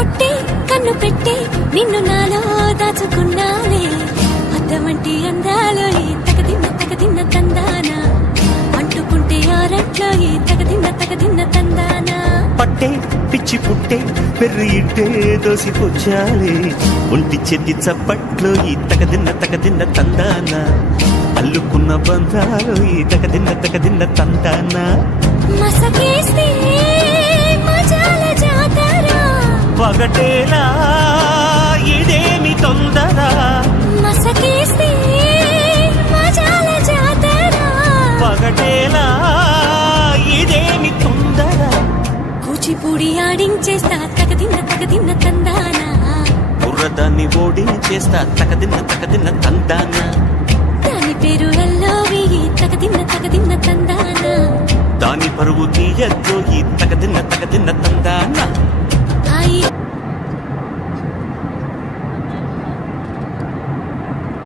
కొట్టి కన్ను పెట్టి నిన్ను నాలో దాచుకున్నానే అద్దమంటి అందాలో ఈ తగదిన్న తందానా అంటుకుంటే ఆరట్లో ఈ తగదిన్న తందానా పట్టే పిచ్చి పుట్టే పెర్రి ఇట్టే దోసిపుచ్చాలే ఒంటి చెద్ది చప్పట్లో ఈ తగదిన్న తందానా అల్లుకున్న బంధాలు ఈ తగదిన్న తందానా మసకేస్తే మజాల జాతర పగటేలా ఇదేమి తొందర మసకేస్తే మజాల జాతర పగటేలా ఇదేమి తొందర కూచిపూడి ఆడించేస్తా తగదిన్న తందానా బుర్రదాన్ని ఓడించేస్తా తగదిన్న తందానా దాని పేరు ఎల్లోవి తగదిన్న తందానా దాని పరువు తీయద్దు ఈ తగదిన్న తందానా